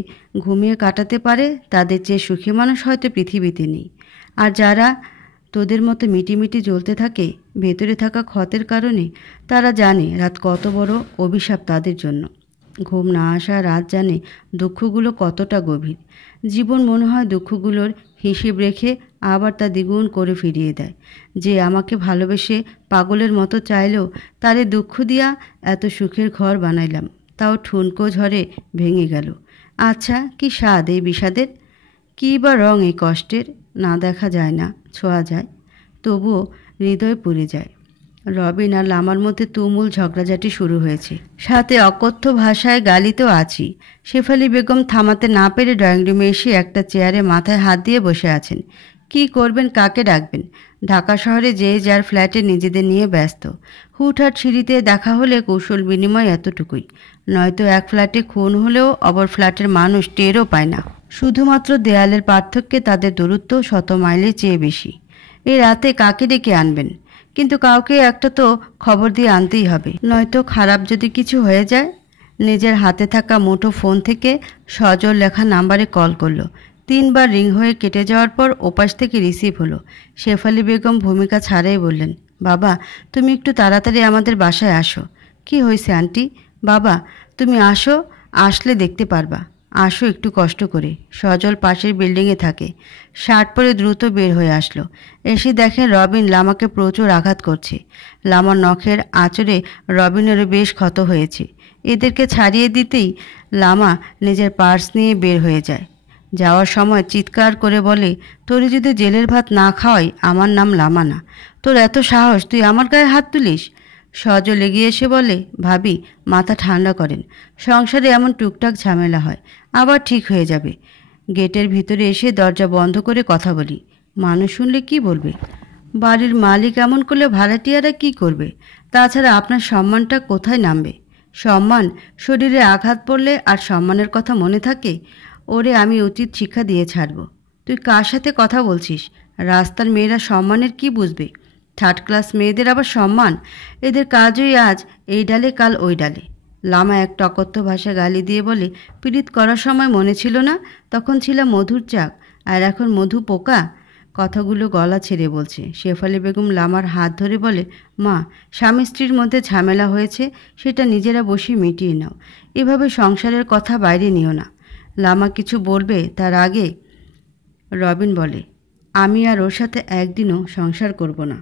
ঘুমিয়ে কাটাতে পারে তাদের চেয়ে সুখী মানুষ হয়তো পৃথিবীতে নেই। আর যারা তোদের মতো মিটিমিটি জ্বলতে থাকে ভেতরে থাকা ক্ষতের কারণে। তারা জানে রাত কত বড় অভিশাপ তাদের জন্য। ঘুম না আসা রাত জানে দুঃখগুলো কতটা গভীর। জীবন মনে হয় দুঃখগুলোর হিসেব রেখে আবার তা দ্বিগুণ করে ফিরিয়ে দেয়। যে আমাকে ভালোবেসে পাগলের মতো চাইলেও তারে দুঃখ দিয়া এত সুখের ঘর বানাইলাম, তাও ঠুনকো ঝড়ে ভেঙে গেল। আচ্ছা, কি স্বাদ এই বিষাদের, কী বা রং এই কষ্টের, না দেখা যায় না, ছোঁয়া যায়, তবুও হৃদয় পুড়ে যায়। রবিন আর লামার মধ্যে তুমুল ঝগড়াঝাটি শুরু হয়েছে, সাথে অকথ্য ভাষায় গালি তো আছি। শেফালি বেগম থামাতে না পেরে ড্রয়িং রুমে এসে একটা চেয়ারে মাথায় হাত দিয়ে বসে আছেন। কি করবেন, কাকে ডাকবেন? ঢাকা শহরে যে যার ফ্ল্যাটে নিজেদের নিয়ে ব্যস্ত। হুটহাট সিঁড়িতে দেখা হলে কৌশল বিনিময় এতটুকুই, নয়তো এক ফ্ল্যাটে খুন হলেও অপর ফ্ল্যাটের মানুষ টেরও পায় না। শুধুমাত্র দেয়ালের পার্থক্যে তাদের দূরত্ব 100 মাইলের চেয়ে বেশি। এই রাতে কাকে ডেকে আনবেন? কিন্তু কাউকে একটা তো খবর দিয়ে আনতেই হবে, নয়তো খারাপ যদি কিছু হয়ে যায়। নিজের হাতে থাকা মুঠো ফোন থেকে সজল লেখা নাম্বারে কল করলো। 3 বার রিং হয়ে কেটে যাওয়ার পর ওপাশ থেকে রিসিভ হলো। শেফালি বেগম ভূমিকা ছাড়াই বললেন, বাবা তুমি একটু তাড়াতাড়ি আমাদের বাসায় আসো। কি হয়েছে আন্টি? বাবা তুমি আসো, আসলে দেখতে পারবা। আসো একটু কষ্ট করে। সজল পাশের বিল্ডিংয়ে থাকে। শার্ট পরে দ্রুত বের হয়ে আসলো। এসে দেখে রবিন লামাকে প্রচুর আঘাত করছে। লামার নখের আঁচড়ে রবিনেরও বেশ ক্ষত হয়েছে। এদেরকে ছাড়িয়ে দিতেই লামা নিজের পার্স নিয়ে বের হয়ে যায়। যাওয়ার সময় চিৎকার করে বলে, তোরে যদি জেলের ভাত না খাওয়াই আমার নাম লামা না। তোর এত সাহস, তুই আমার গায়ে হাত তুলিস? সজল এগিয়ে এসে বলে, ভাবি মাথা ঠান্ডা করেন, সংসারে এমন টুকটাক ঝামেলা হয়, আবার ঠিক হয়ে যাবে। গেটের ভিতরে এসে দরজা বন্ধ করে কথা বলি। মানুষ শুনলে কি বলবে? বাড়ির মালিক এমন করলে ভাড়াটিয়ারা কি করবে? তাছাড়া আপনার সম্মানটা কোথায় নামবে? সম্মান শরীরে আঘাত পড়লে আর সম্মানের কথা মনে থাকে? ওরে আমি উচিত শিক্ষা দিয়ে ছাড়ব। তুই কার সাথে কথা বলছিস? রাস্তার মেয়েরা সম্মানের কি বুঝবে? 3rd ক্লাস মেয়েদের আবার সম্মান? এদের কাজই আজ এই ডালে কাল ওই ডালে। লামা একটা অকথ্য ভাষা গালি দিয়ে বলে, পীড়িত করার সময় মনে ছিল না তখন ছিলাম মধুর চাক, আর এখন মধু পোকা? কথাগুলো গলা ছেড়ে বলছে। শেফালি বেগম লামার হাত ধরে বলে, মা স্বামী স্ত্রীর মধ্যে ঝামেলা হয়েছে, সেটা নিজেরা বসে মিটিয়ে নাও, এভাবে সংসারের কথা বাইরে নিও না। লামা কিছু বলবে তার আগে রবিন বলে, আমি আর ওর সাথে একদিনও সংসার করব না।